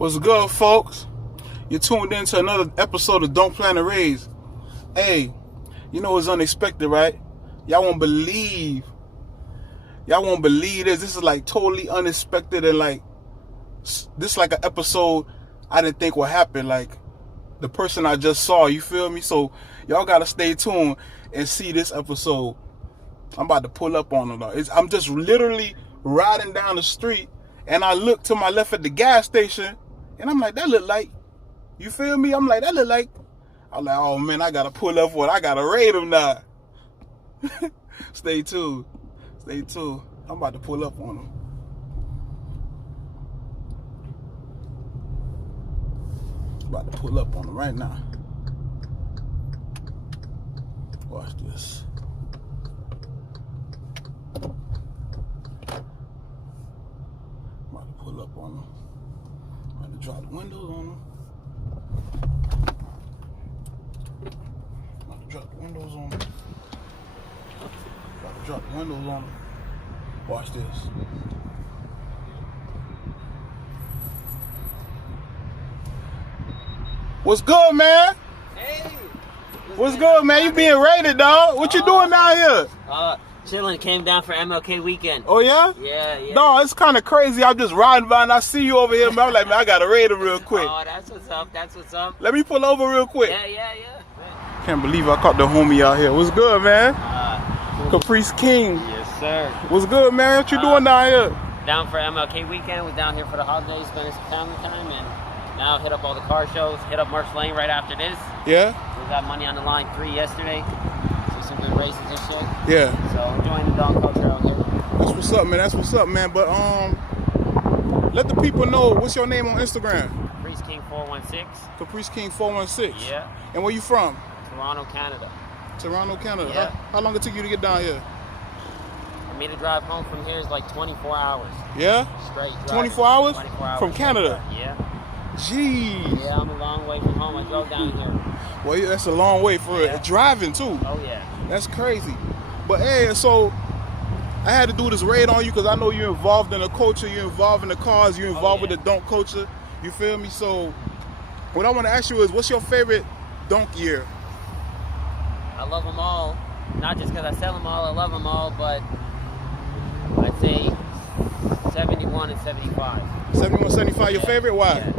What's good, folks? You're tuned in to another episode of Donk Planet Raids. Hey, you know it's unexpected, right? Y'all won't believe this. This is like totally unexpected, and like this is like an episode I didn't think would happen. Like the person I just saw, you feel me? So y'all gotta stay tuned and see this episode. I'm about to pull up on them. I'm just literally riding down the street, and I look to my left at the gas station, and I'm like, that look like, you feel me? I'm like, oh man, I gotta pull up I gotta raid them now. Stay tuned. I'm about to pull up on them. About to pull up on them right now. Watch this. About to pull up on them. About to drop the windows on them. About to drop the windows on them. Watch this. What's good, man? Hey. What's good, man? You being raided, dog? What you doing down here? Chilling. Came down for MLK weekend. Oh, yeah? Yeah. Dog, it's kind of crazy. I'm just riding by and I see you over here, man. I'm like, man, I got to raid him real quick. Oh, that's what's up. Let me pull over real quick. Yeah. Can't believe I caught the homie out here. What's good, man? Caprice King. Yes, sir. What's good, man? What you doing down here? Down for MLK weekend. Was down here for the holidays, spending some family time, and now hit up all the car shows. Hit up Merch Lane right after this. Yeah? We got Money on the Line 3 yesterday. See some good races and shit. Yeah. So enjoying the Donk culture out here. That's what's up, man. But let the people know, what's your name on Instagram? Caprice King 416. Caprice King 416. Yeah. And where you from? Toronto, Canada. Toronto, Canada. Yeah. How long it took you to get down here? For me to drive home from here is like 24 hours. Yeah? Straight drive. 24 hours? 24 hours. From Canada? Yeah. Jeez. Yeah, I'm a long way from home. I drove down here. Well, yeah, that's a long way for driving too. Oh yeah. That's crazy. But hey, so I had to do this raid on you because I know you're involved in the culture, you're involved in the cars, you're involved with the donk culture. You feel me? So what I want to ask you is, what's your favorite donk year? I love them all. Not just because I sell them all, I love them all, but I'd say 71 and 75. 71, 75, your favorite? Why? Yeah.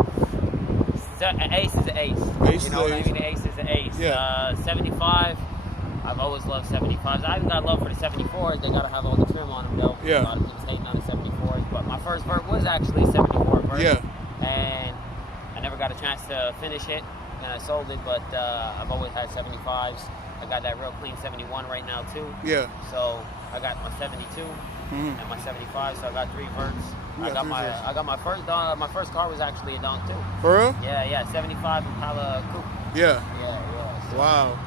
An ace is an ace. Ace you know is what I mean? An ace is an ace. Yeah. 75, I've always loved 75s. I even got love for the 74s. They got to have all the trim on them, though. Yeah. A lot of people hating on the 74s. But my first vert was actually a 74 vert. Yeah. And I never got a chance to finish it, and I sold it, but I've always had 75s. I got that real clean 71 right now, too. Yeah. So I got my 72 and my 75, so I got 3 verts. I got my first donk. My first car was actually a donk too. For real? Yeah. 75 Impala Coupe. Yeah. Yeah. So. Wow.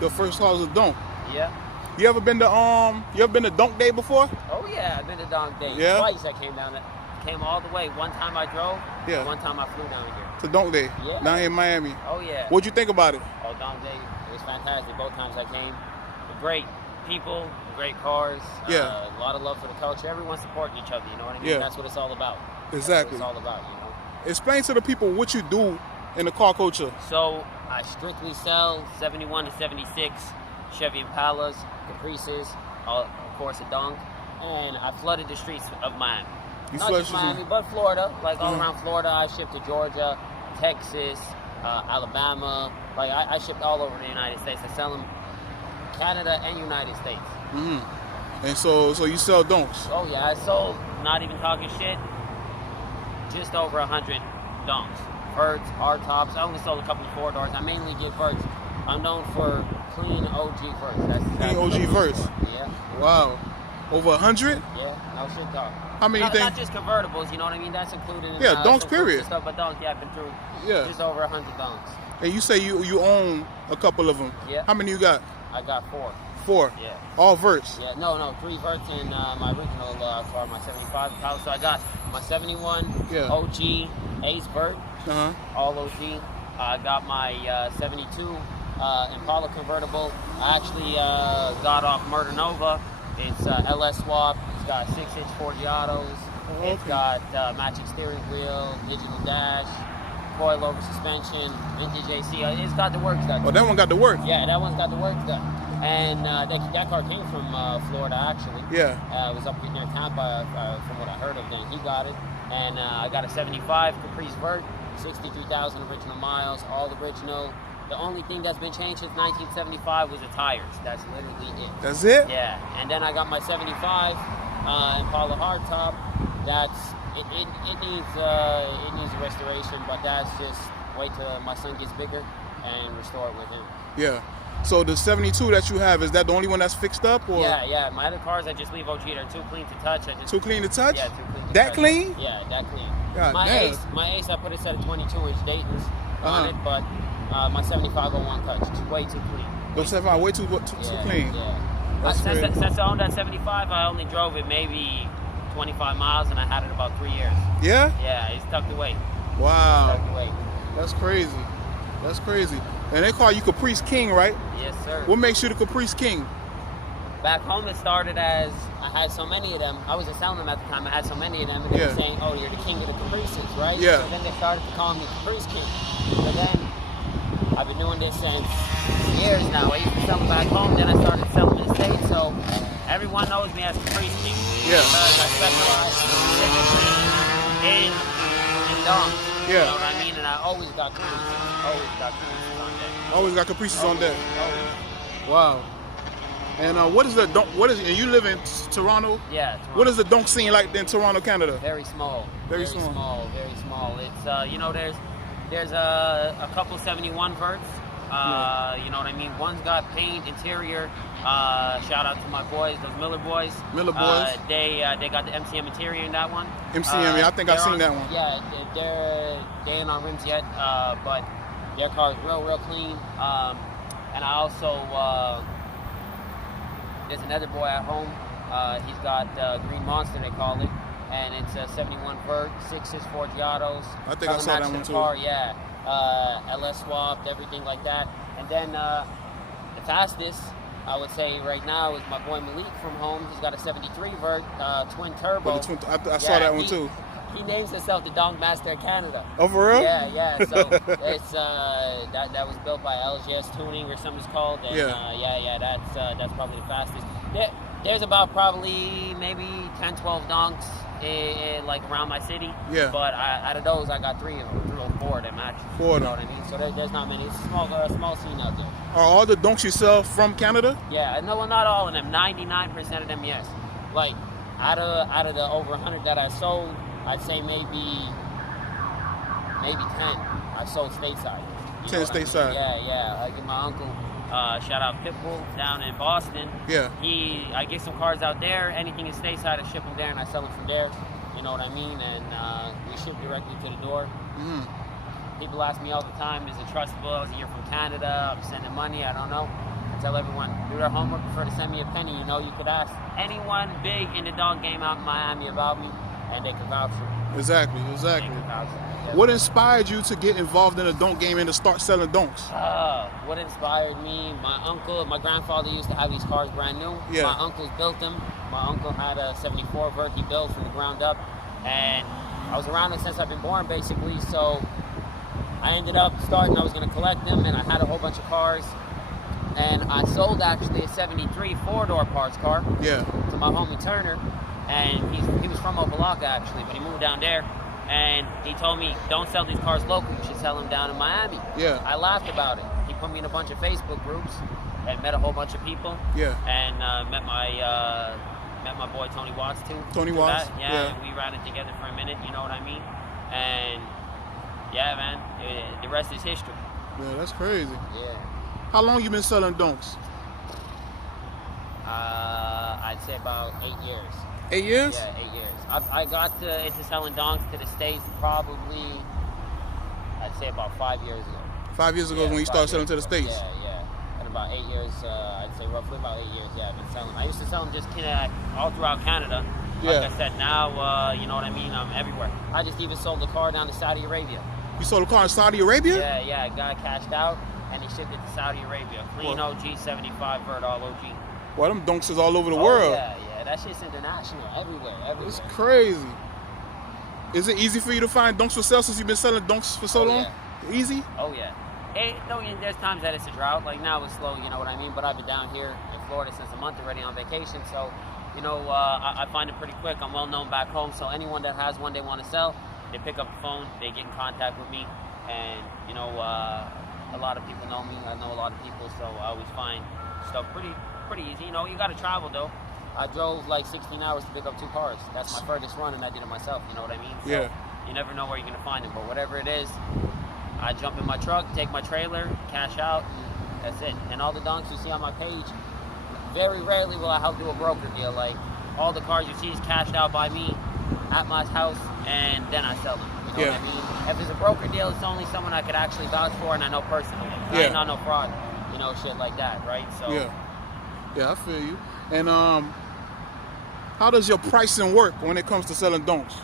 Your first car was a donk. Yeah. You ever been to Donk Day before? Oh yeah, I've been to Donk Day. Yeah. Twice I came all the way. One time I drove. Yeah. One time I flew down here. To Donk Day. Yeah. Down here in Miami. Oh yeah. What'd you think about it? Oh, Donk Day, it was fantastic. Both times I came. Great people, great cars. Yeah. A lot of love for the culture. Everyone supporting each other. You know what I mean? Yeah. That's what it's all about. Exactly. That's what it's all about. You know. Explain to the people what you do in the car culture. So I strictly sell 71 to 76 Chevy Impalas, Caprices, of course a donk, and I flooded the streets of Miami. Not just Miami, but Florida. Like all around Florida, I shipped to Georgia, Texas, Alabama. Like I shipped all over the United States. I sell them Canada and United States. And so you sell donks? Oh yeah, I sold, not even talking shit, just over 100 donks. Verts, R-tops. I only sold a couple of 4-doors. I mainly get verts. I'm known for clean OG verts. Clean OG verts? Yeah. Wow. Over 100? Yeah, no shit dog. How many not just convertibles, you know what I mean? That's included in donks period. Stuff, but donks, I've been through just over 100 donks. And you say you own a couple of them. Yeah. How many you got? I got 4. 4? Yeah. All verts? Yeah, no, 3 verts in my original car, my 75 Impala. So I got my 71 OG Ace vert, all OG. I got my 72 Impala convertible. I actually got off Murder Nova. It's LS swap. It's got 6-inch 40 autos. Oh, It's got matching steering wheel, digital dash, coil-over suspension, vintage AC. It's got the works done. Oh, that one got the work. Yeah, that one's got the work done. And that car came from Florida, actually. Yeah. It was up near Tampa, from what I heard of. Then he got it. And I got a 75 Caprice Vert, 63,000 original miles, all original. The only thing that's been changed since 1975 was the tires. That's literally it. That's it? Yeah. And then I got my 75 Impala hardtop. It needs a restoration, but that's just wait till my son gets bigger and restore it with him. Yeah. So the 72 that you have, is that the only one that's fixed up? Or? Yeah. My other cars I just leave OG. They're too clean to touch. Too clean to touch? Yeah, too clean to that touch. Clean? Yeah, that clean. God my damn. Ace, I put a set of 22-inch Daytons on it, but my 7501 cuts way too clean. The 75 way too clean. Yeah. That's Since I owned that 75, I only drove it maybe 25 miles, and I had it about 3 years. Yeah? Yeah, it's tucked away. Wow. Tucked away. That's crazy. That's crazy. And they call you Caprice King, right? Yes, sir. What makes you the Caprice King? Back home, it started as I had so many of them. I wasn't selling them at the time. I had so many of them, and they were saying, "Oh, you're the king of the Caprices, right?" Yeah. So then they started to call me Caprice King. But then I've been doing this since years now. I used to sell them back home, then I started selling in the States. So everyone knows me as Caprice King. Yeah. Because I specialize specifically in Donk. Yeah. You know what I mean? And I always got Caprices. Always got Caprices on deck. Always got Caprices on deck. Always. Wow. And what is the Donk? And you live in Toronto? Yeah. Toronto. What is the Donk scene like in Toronto, Canada? Very small. Very small. Very small. It's there's a couple 71 verts. You know what I mean? One's got paint, interior. Shout out to my boys, those Miller boys. Miller boys. They got the MCM interior in that one. MCM, I think I've seen that one. Yeah, they ain't on rims yet, but their car is real clean. And I also there's another boy at home. He's got Green Monster, they call it, and it's a 71 Vert, 6.6 Giottos. I think I saw that one too. Car, yeah. LS swapped, everything like that. And then the fastest, I would say right now, is my boy Malik from home. He's got a 73 Vert, twin turbo. I saw that one too. He names himself the Donk Master of Canada. Oh, for real? Yeah. So it's that was built by LGS Tuning or something it's called. And, that's probably the fastest. There's about probably maybe 10, 12 Donks like around my city. Yeah. But out of those, I got 3 or 4 that match. 4 of them. You know what I mean? So there's not many. It's a small scene out there. Are all the Donks you sell from Canada? Yeah. No, well, not all of them. 99% of them, yes. Like out of the over 100 that I sold, I'd say maybe 10 I sold stateside. 10 stateside. Yeah. Like my uncle, shout out Pitbull down in Boston. Yeah. I get some cars out there. Anything is stateside, I ship them there and I sell them from there. You know what I mean? And we ship directly to the door. Mm-hmm. People ask me all the time, is it trustable? Is it you're from Canada? I'm sending money. I don't know. I tell everyone, do their homework before to send me a penny. You know, you could ask anyone big in the dog game out in Miami about me, and they can vouch for me. Exactly. What inspired you to get involved in the donk game and to start selling donks? What inspired me? My grandfather used to have these cars brand new. Yeah. My uncles built them. My uncle had a 74 Vert he built from the ground up. And I was around it since I've been born, basically. So I ended up starting, I was going to collect them, and I had a whole bunch of cars. And I sold actually a 73 4-door parts car to my homie Turner. And he was from Opa-locka actually, but he moved down there. And he told me, don't sell these cars local, you should sell them down in Miami. Yeah. I laughed about it. He put me in a bunch of Facebook groups and met a whole bunch of people. Yeah. And met my boy Tony Watts too. Tony Watts? Yeah, and we ran it together for a minute, you know what I mean? And yeah, man, the rest is history. Yeah, that's crazy. Yeah. How long you been selling donks? I'd say about 8 years. 8 years? Yeah, 8 years. I got into selling donks to the States probably, I'd say about 5 years ago. 5 years ago when you started selling to the States? Yeah. And about 8 years, I'd say roughly about 8 years, I've been selling. I used to sell them just all throughout Canada. Like I said, now, you know what I mean, I'm everywhere. I just even sold a car down to Saudi Arabia. You sold a car in Saudi Arabia? Yeah, a guy cashed out and he shipped it to Saudi Arabia. Clean OG, 75 Vert, all OG. Well, them donks is all over the world. Yeah, that shit's international, everywhere. It's crazy. Is it easy for you to find donks for sale since you've been selling donks for so long? Yeah. Easy? Oh yeah. Hey, no, there's times that it's a drought. Like now it's slow, you know what I mean? But I've been down here in Florida since a month already on vacation, so you know, I find it pretty quick. I'm well known back home, so anyone that has one they want to sell, they pick up the phone, they get in contact with me, and you know, a lot of people know me. I know a lot of people, so I always find stuff pretty easy. You know, you got to travel though. I drove like 16 hours to pick up 2 cars. That's my furthest run, and I did it myself. You know what I mean? So yeah. You never know where you're gonna find them, but whatever it is, I jump in my truck, take my trailer, cash out, and that's it. And all the donks you see on my page, very rarely will I help do a broker deal. Like all the cars you see is cashed out by me at my house, and then I sell them. You know what I mean? If it's a broker deal, it's only someone I could actually vouch for, and I know personally. I ain't not no fraud, you know, shit like that, right? So yeah, I feel you. And how does your pricing work when it comes to selling donks?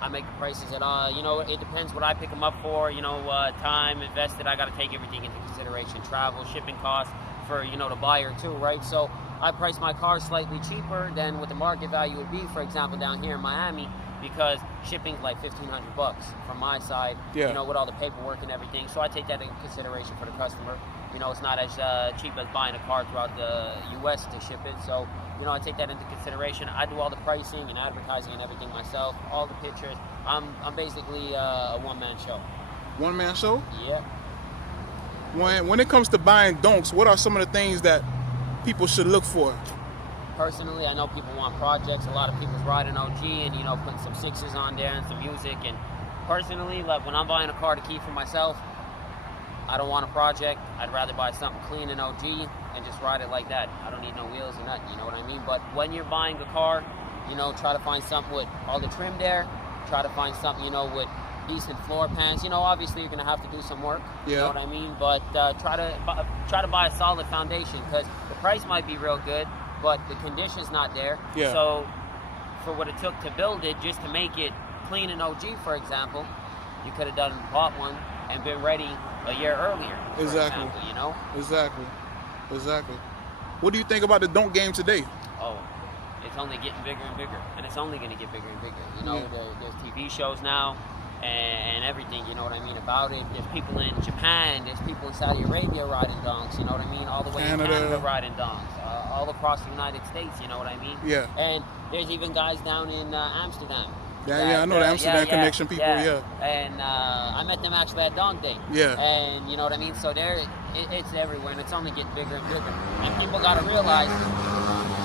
I make the prices at you know, it depends what I pick them up for. You know, time invested, I got to take everything into consideration. Travel, shipping costs for, you know, the buyer too, right? So I price my cars slightly cheaper than what the market value would be, for example, down here in Miami, because shipping's like $1,500 from my side, you know, with all the paperwork and everything. So I take that into consideration for the customer. You know, it's not as cheap as buying a car throughout the U.S. to ship it. So, you know, I take that into consideration. I do all the pricing and advertising and everything myself, all the pictures. I'm basically a one-man show. One-man show? Yeah. When it comes to buying donks, what are some of the things that people should look for? Personally, I know people want projects. A lot of people's riding OG and, you know, putting some 6s on there and some music. And personally, like when I'm buying a car to keep for myself, I don't want a project. I'd rather buy something clean and OG and just ride it like that. I don't need no wheels or nothing, you know what I mean? But when you're buying a car, you know, try to find something with all the trim there. Try to find something, you know, with decent floor pans. You know, obviously you're gonna have to do some work. You know what I mean? But try to buy a solid foundation, because the price might be real good, but the condition's not there. So for what it took to build it, just to make it clean and OG, for example, you could have bought one and been ready a year earlier. Exactly. Example, you know? Exactly. What do you think about the donk game today? Oh, it's only getting bigger and bigger, and it's only going to get bigger and bigger. You know, there's TV shows now and everything, you know what I mean, about it. There's people in Japan, there's people in Saudi Arabia riding donks, you know what I mean, all the way in Canada riding donks, all across the United States, you know what I mean? Yeah. And there's even guys down in Amsterdam. Yeah, I know the Amsterdam connection people, And I met them actually at Donk Day. Yeah. And you know what I mean? So it's everywhere, and it's only getting bigger and bigger. And people got to realize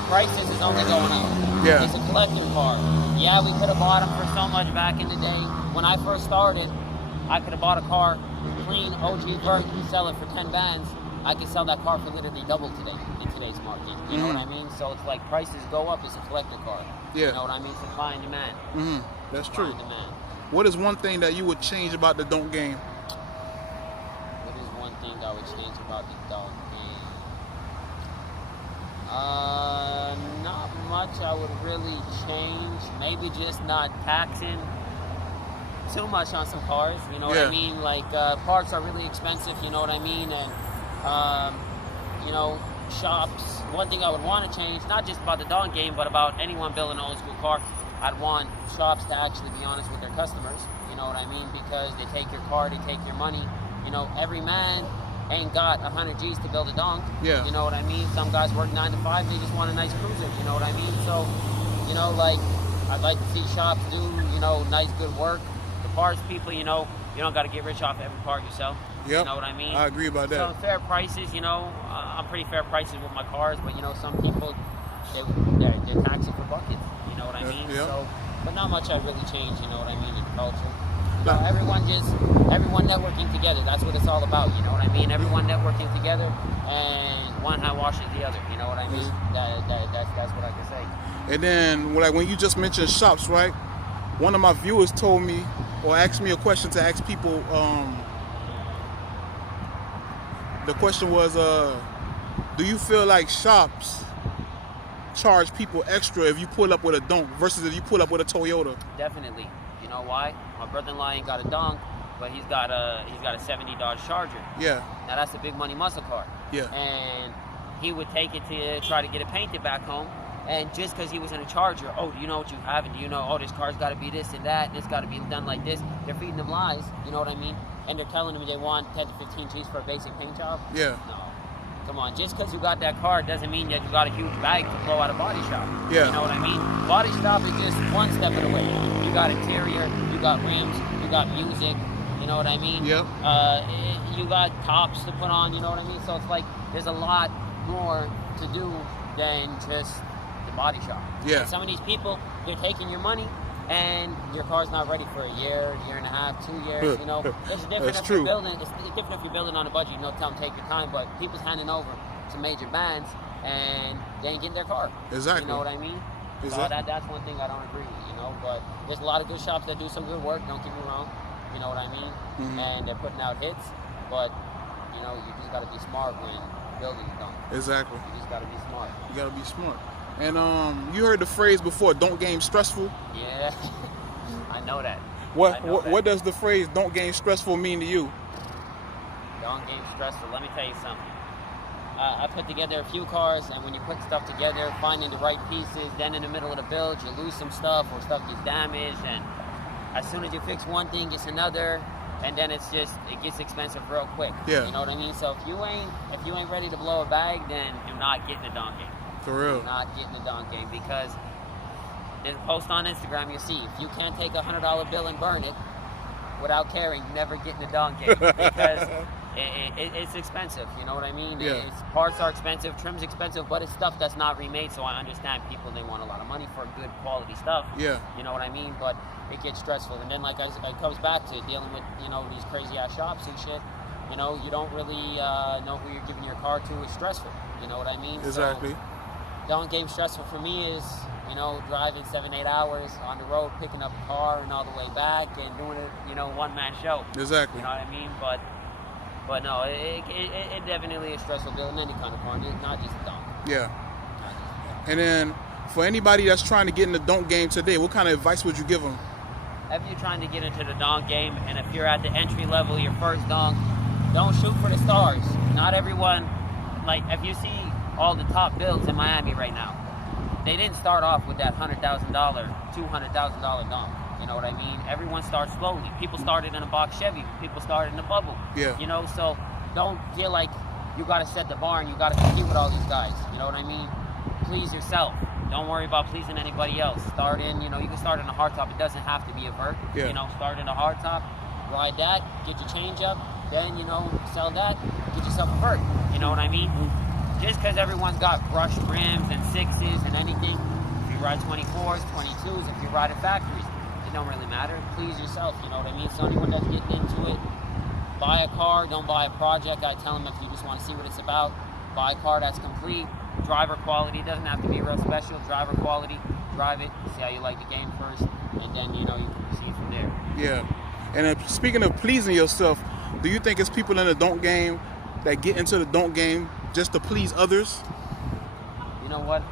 prices is only going up. Yeah. It's a collector car. Yeah, we could have bought them for so much back in the day. When I first started, I could have bought a car, clean, OG vert, sell it for 10 bands. I could sell that car for literally double today in today's market. You know what I mean? So it's like prices go up, it's a collector car. Yeah. You know what I mean? Supply and demand. That's true. What is one thing that you would change about the donk game? What is one thing I would change about the donk game? Not much I would really change. Maybe just not taxing too much on some cars. You know what I mean? Like parts are really expensive. You know what I mean? And you know, shops. One thing I would want to change, not just about the donk game, but about anyone building an old school car, I'd want shops to actually be honest with their customers. You know what I mean? Because they take your car, they take your money. You know, every man ain't got 100 G's to build a donk. Yeah. You know what I mean? Some guys work 9 to 5, they just want a nice cruiser. You know what I mean? So, you know, like, I'd like to see shops do, you know, nice, good work. The parts people, you know, you don't got to get rich off every part you sell. Yep. You know what I mean? I agree about that. So fair prices, you know, I'm pretty fair prices with my cars, but you know, some people, they're taxing for buckets. You know what I mean? Yep. So, but not much I really change. You know what I mean in the culture. You know, everyone networking together. That's what it's all about. You know what I mean? Everyone networking together, and one hand washes the other. You know what I mean? That's what I can say. And then, like when you just mentioned shops, right? One of my viewers told me, or asked me a question to ask people. The question was, do you feel like shops charge people extra if you pull up with a donk versus if you pull up with a Toyota? Definitely. You know why? My brother-in-law ain't got a donk, but he's got a 70 Dodge Charger. Yeah. Now that's a big money muscle car. Yeah. And he would take it to try to get it painted back home, And just because he was in a Charger, oh, do you know what you have? And do you know, oh, this car's got to be this and that, and it's got to be done like this. They're feeding them lies, you know what I mean? And they're telling them they want 10 to 15 G's for a basic paint job. Yeah. No. Come on, just because you got that car doesn't mean that you got a huge bag to blow out a body shop. Yeah. You know what I mean? Body shop is just one step of the way. You got interior, you got rims, you got music, you know what I mean? Yep. You got tops to put on, you know what I mean? So it's like there's a lot more to do than just the body shop. Yeah. And some of these people, they're taking your money and your car's not ready for a year and a half, 2 years, you know. It's different That's if true. you're building, it's different if you're building on a budget, you know, tell them take your time, but people's handing over to major bands and they ain't getting their car. Exactly. You know what I mean? Exactly. So that's one thing I don't agree with, you know, but there's a lot of good shops that do some good work, don't get me wrong, you know what I mean? Mm-hmm. And they're putting out hits, but, you know, you just got to be smart when building a dunk. Exactly. You just got to be smart. You got to be smart. And you heard the phrase before, don't game stressful? Yeah, I know that. What does the phrase don't game stressful mean to you? Don't game stressful. Let me tell you something. I put together a few cars, and when you put stuff together, finding the right pieces, then in the middle of the build, you lose some stuff or stuff gets damaged, and as soon as you fix one thing, it's another, and then it gets expensive real quick. Yeah. You know what I mean? So if you ain't ready to blow a bag, then you're not getting a donk game. For real. You're not getting a donk game because there's a post on Instagram you see. If you can't take a $100 bill and burn it without caring, you're never getting a donk game because it's expensive. You know what I mean? Yeah. Parts are expensive, trim's expensive, but it's stuff that's not remade. So I understand people, they want a lot of money for good quality stuff. Yeah. You know what I mean? But it gets stressful. And then like it comes back to dealing with, you know, these crazy ass shops and shit. You know, you don't really know who you're giving your car to. It's stressful. You know what I mean? Exactly. So, donk game stressful for me is, you know, driving 7-8 hours on the road, picking up a car and all the way back and doing it, you know, one-man show. Exactly. You know what I mean? But no, it definitely is stressful building any kind of car, not just a donk. Yeah. And then for anybody that's trying to get in the donk game today, what kind of advice would you give them? If you're trying to get into the donk game and if you're at the entry level, your first donk, don't shoot for the stars. Not everyone, like if you see all the top builds in Miami right now, they didn't start off with that $100,000, $200,000 donk. You know what I mean? Everyone starts slowly. People started in a box Chevy. People started in a bubble. Yeah. You know, so don't feel like you got to set the bar and you got to compete with all these guys. You know what I mean? Please yourself. Don't worry about pleasing anybody else. Start in, you know, you can start in a hardtop. It doesn't have to be a vert. Yeah. You know, start in a hardtop, ride that, get your change up, then, you know, sell that, get yourself a vert. You know what I mean? Just because everyone's got brushed rims and 6s and anything, if you ride 24s, 22s, if you ride at factories, it don't really matter. Please yourself, you know what I mean? So anyone that's getting into it, buy a car, don't buy a project. I tell them if you just want to see what it's about, buy a car that's complete, driver quality, it doesn't have to be real special, driver quality, drive it, see how you like the game first, and then, you know, you can proceed from there. Yeah. And speaking of pleasing yourself, do you think it's people in the donk game that get into the donk game just to please others? You know what?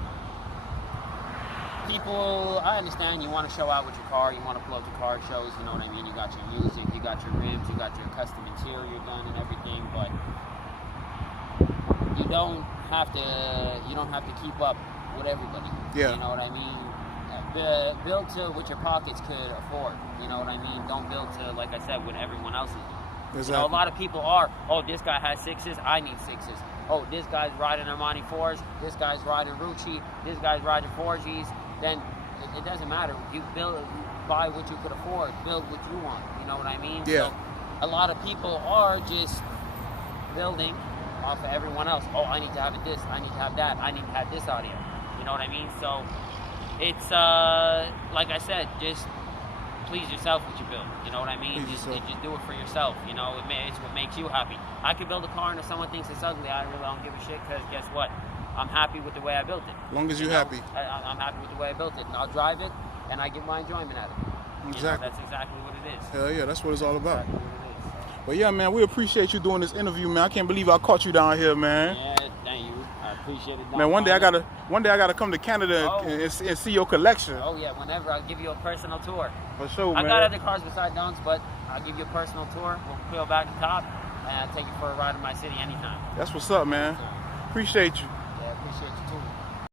People, I understand you want to show out with your car, you want to pull up to car shows, you know what I mean? You got your music, you got your rims, you got your custom interior done and everything, but you don't have to keep up with everybody. Yeah. You know what I mean? Build to what your pockets could afford. You know what I mean? Don't build to, like I said, what everyone else is doing. Exactly. You know, a lot of people are, oh, this guy has 6s, I need 6s. Oh, this guy's riding Armani 4s, this guy's riding Rucci, this guy's riding 4Gs. Then it doesn't matter. You buy what you could afford, build what you want. You know what I mean? Yeah. So a lot of people are just building off of everyone else. Oh, I need to have this, I need to have that, I need to have this audio. You know what I mean? So it's like I said, just please yourself with your build. You know what I mean? Just do it for yourself. You know, it's what makes you happy. I could build a car and if someone thinks it's ugly, I really don't give a shit because guess what? I'm happy with the way I built it. As long as you're happy. I'm happy with the way I built it, and I'll drive it, and I get my enjoyment out of it. Exactly. You know, that's exactly what it is. Hell yeah, that's what it's all about. Exactly what it is. But yeah, man, we appreciate you doing this interview, man. I can't believe I caught you down here, man. Yeah, thank you. I appreciate it. Man, one day I gotta come to Canada and see your collection. Oh yeah, whenever I'll give you a personal tour. For sure, man. I got other cars beside Donks, but I'll give you a personal tour. We'll peel back the top, and I'll take you for a ride in my city anytime. That's what's up, man. Appreciate you. Yeah, appreciate you too.